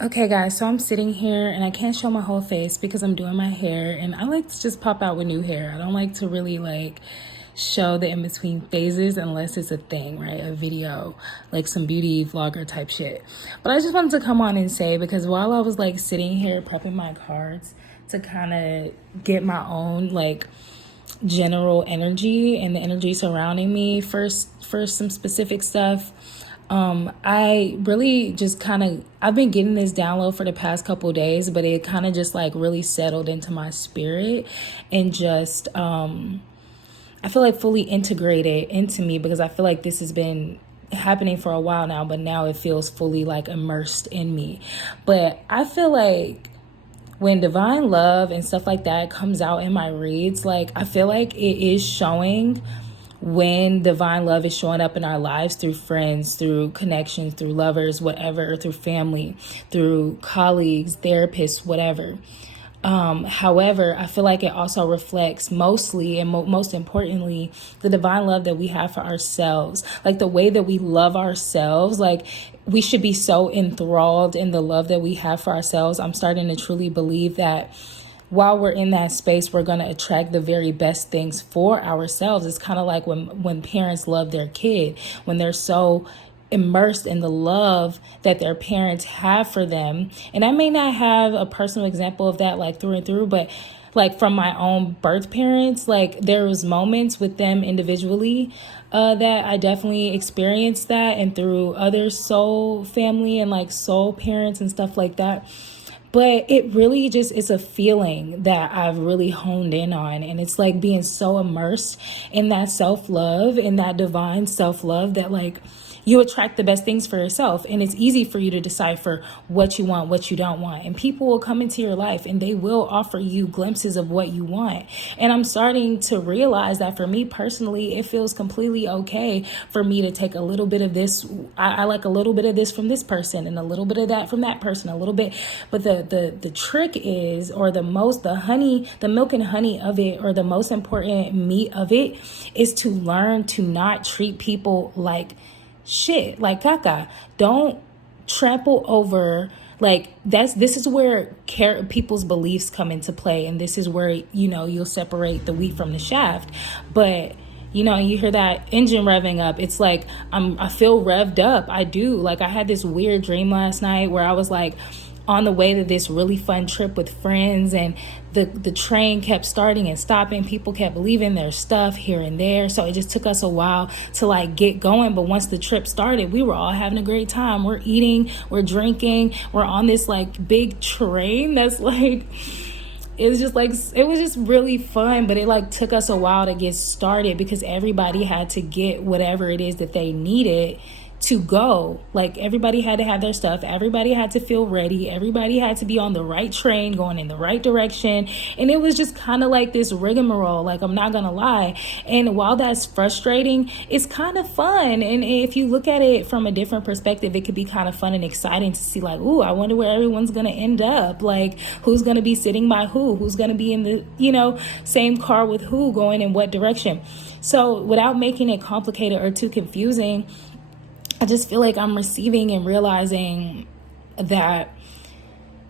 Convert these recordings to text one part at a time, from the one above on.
Okay, guys, so I'm sitting here and I can't show my whole face because I'm doing my hair, and I like to just pop out with new hair. I don't like to really show the in between phases unless it's a thing, right? A video, like some beauty vlogger type shit. But I just wanted to come on and say, because while I was like sitting here prepping my cards to kind of get my own general energy and the energy surrounding me for some specific stuff, I really just I've been getting this download for the past couple of days, but it kind of just like really settled into my spirit and just, I feel like fully integrated into me, because I feel like this has been happening for a while now, but now it feels fully like immersed in me. But I feel like when divine love and stuff like that comes out in my reads, like I feel like it is showing when divine love is showing up in our lives through friends, through connections, through lovers, whatever, through family, through colleagues, therapists, whatever. However, I feel like it also reflects mostly and most importantly, the divine love that we have for ourselves, like the way that we love ourselves. Like we should be so enthralled in the love that we have for ourselves. I'm starting to truly believe that while we're in that space, we're going to attract the very best things for ourselves. It's kind of like when parents love their kid, when they're so immersed in the love that their parents have for them. And I may not have a personal example of that like through and through, but like from my own birth parents, like there was moments with them individually that I definitely experienced that, and through other soul family and like soul parents and stuff like that. But it really just is a feeling that I've really honed in on. And it's like being so immersed in that self-love, in that divine self-love, that like you attract the best things for yourself. And it's easy for you to decipher what you want, what you don't want. And people will come into your life and they will offer you glimpses of what you want. And I'm starting to realize that for me personally, it feels completely okay for me to take a little bit of this. I like a little bit of this from this person and a little bit of that from that person, a little bit. But the trick is, or the milk and honey of it, or the most important meat of it, is to learn to not treat people like shit, like caca. Don't trample over, this is where people's beliefs come into play, and this is where you'll separate the wheat from the shaft. But you hear that engine revving up. It's like I feel revved up. I do. Like I had this weird dream last night where I was like on the way to this really fun trip with friends, and the train kept starting and stopping. People kept leaving their stuff here and there, so it just took us a while to like get going. But once the trip started, we were all having a great time. We're eating, we're drinking, we're on this like big train that's like, it was just really fun. But it like took us a while to get started because everybody had to get whatever it is that they needed to go. Like everybody had to have their stuff, everybody had to feel ready, everybody had to be on the right train going in the right direction. And it was just kind of like this rigmarole, like I'm not gonna lie. And while that's frustrating, it's kind of fun. And if you look at it from a different perspective, it could be kind of fun and exciting to see like, ooh, I wonder where everyone's gonna end up, like who's gonna be sitting by who's gonna be in the same car with who, going in what direction. So without making it complicated or too confusing, I just feel like I'm receiving and realizing that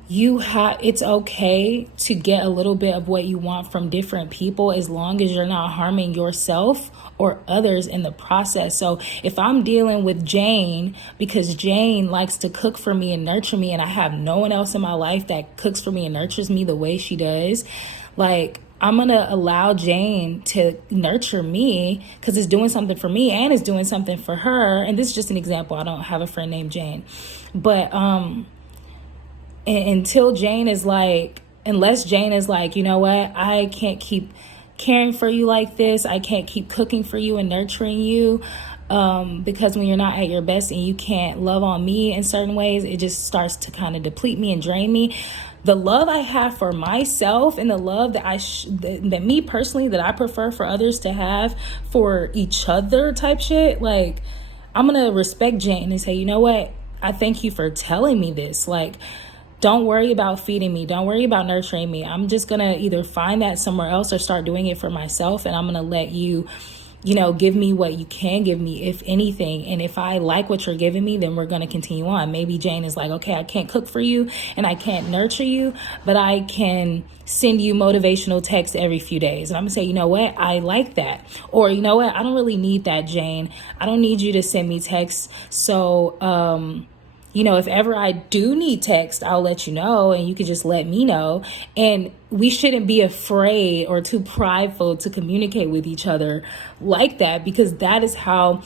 it's okay to get a little bit of what you want from different people, as long as you're not harming yourself or others in the process. So if I'm dealing with Jane because Jane likes to cook for me and nurture me, and I have no one else in my life that cooks for me and nurtures me the way she does, like I'm going to allow Jane to nurture me because it's doing something for me and it's doing something for her. And this is just an example. I don't have a friend named Jane. But unless Jane is like, you know what, I can't keep caring for you like this. I can't keep cooking for you and nurturing you. Because when you're not at your best and you can't love on me in certain ways, it just starts to kind of deplete me and drain me. The love I have for myself and the love that that me personally, that I prefer for others to have for each other type shit, like I'm going to respect Jane and say, you know what? I thank you for telling me this. Like, don't worry about feeding me. Don't worry about nurturing me. I'm just going to either find that somewhere else or start doing it for myself. And I'm going to let you give me what you can give me, if anything. And if I like what you're giving me, then we're going to continue on. Maybe Jane is like, okay, I can't cook for you and I can't nurture you, but I can send you motivational texts every few days. And I'm gonna say, you know what? I like that. Or, you know what? I don't really need that, Jane. I don't need you to send me texts. So, if ever I do need text, I'll let you know, and you can just let me know. And we shouldn't be afraid or too prideful to communicate with each other like that, because that is how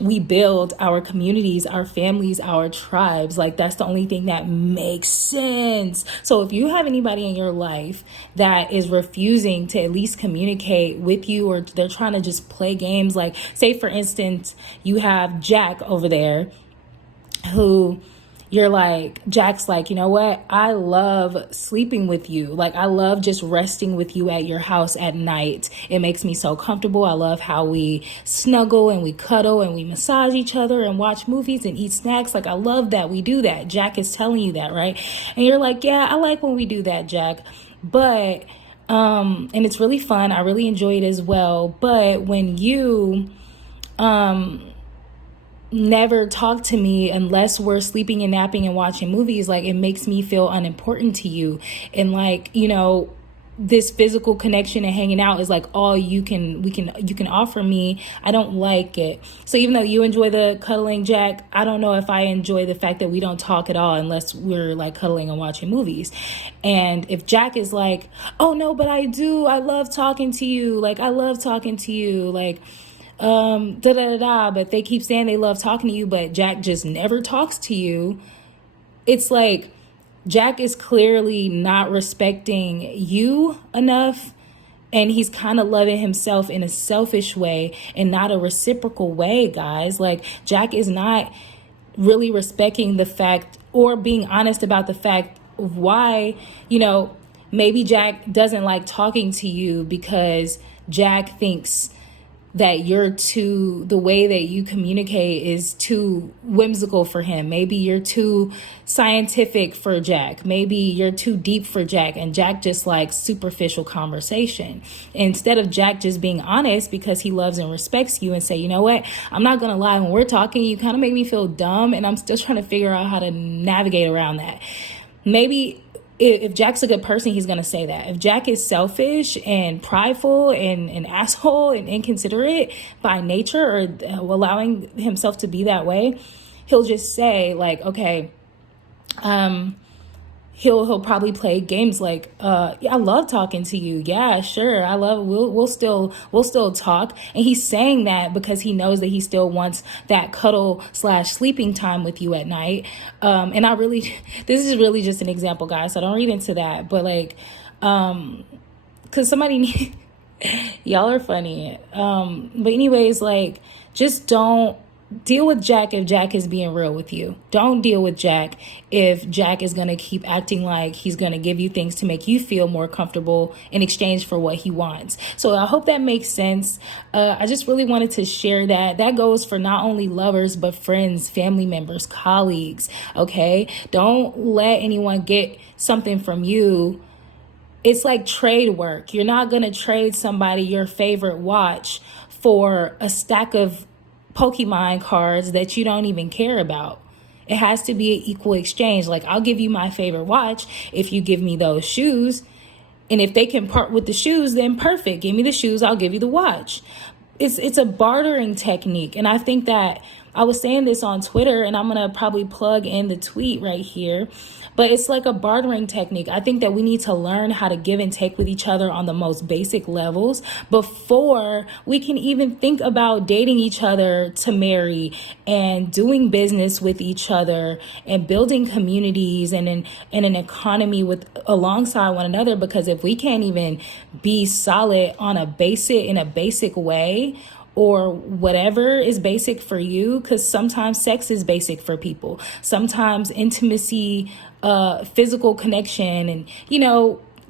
we build our communities, our families, our tribes. Like, that's the only thing that makes sense. So if you have anybody in your life that is refusing to at least communicate with you, or they're trying to just play games, like, say for instance, you have Jack over there who Jack's like, you know what? I love sleeping with you. Like, I love just resting with you at your house at night. It makes me so comfortable. I love how we snuggle and we cuddle and we massage each other and watch movies and eat snacks. Like, I love that we do that. Jack is telling you that, right? And you're like, yeah, I like when we do that, Jack. But, and it's really fun. I really enjoy it as well. But when you, never talk to me unless we're sleeping and napping and watching movies, like, it makes me feel unimportant to you. And like, this physical connection and hanging out is like all you can offer me. I don't like it. So even though you enjoy the cuddling, Jack, I don't know if I enjoy the fact that we don't talk at all unless we're like cuddling and watching movies. And if Jack is like, oh no, but I do, I love talking to you, like, I love talking to you, like, but they keep saying they love talking to you, but Jack just never talks to you. It's like Jack is clearly not respecting you enough, and he's kind of loving himself in a selfish way and not a reciprocal way, guys. Like, Jack is not really respecting the fact or being honest about the fact of why, maybe Jack doesn't like talking to you because Jack thinks that the way that you communicate is too whimsical for him. Maybe you're too scientific for Jack. Maybe you're too deep for Jack, and Jack just likes superficial conversation. Instead of Jack just being honest because he loves and respects you and say, you know what, I'm not going to lie, when we're talking, you kind of make me feel dumb, and I'm still trying to figure out how to navigate around that. Maybe if Jack's a good person, he's going to say that. If Jack is selfish and prideful and an asshole and inconsiderate by nature, or allowing himself to be that way, he'll just say like, okay, he'll probably play games like, yeah, I love talking to you. Yeah, sure. We'll still talk. And he's saying that because he knows that he still wants that cuddle/sleeping time with you at night. And this is really just an example, guys, so don't read into that. But like, cause y'all are funny. But anyways, like, just don't deal with Jack if Jack is being real with you. Don't deal with Jack if Jack is going to keep acting like he's going to give you things to make you feel more comfortable in exchange for what he wants. So I hope that makes sense. I just really wanted to share that. That goes for not only lovers, but friends, family members, colleagues. Okay? Don't let anyone get something from you. It's like trade work. You're not going to trade somebody your favorite watch for a stack of Pokemon cards that you don't even care about. It has to be an equal exchange. Like, I'll give you my favorite watch if you give me those shoes. And if they can part with the shoes, then perfect. Give me the shoes, I'll give you the watch. It's a bartering technique. And I think that I was saying this on Twitter, and I'm going to probably plug in the tweet right here. But it's like a bartering technique. I think that we need to learn how to give and take with each other on the most basic levels before we can even think about dating each other to marry and doing business with each other and building communities and an economy alongside one another. Because if we can't even be solid in a basic way, or whatever is basic for you, because sometimes sex is basic for people. Sometimes intimacy, physical connection, and,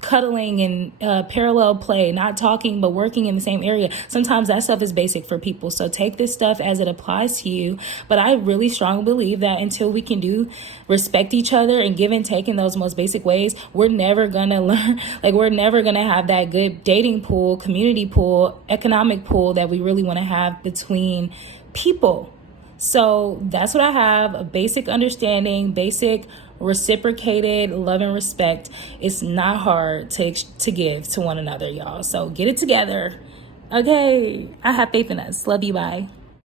cuddling and parallel play, not talking but working in the same area. Sometimes that stuff is basic for people. So take this stuff as it applies to you. But I really strongly believe that until we can respect each other and give and take in those most basic ways, we're never gonna learn, like we're never gonna have that good dating pool, community pool, economic pool that we really want to have between people. So that's what I have: a basic understanding, basic reciprocated love and respect. It's not hard to give to one another, y'all. So get it together. Okay, I have faith in us. Love you. Bye.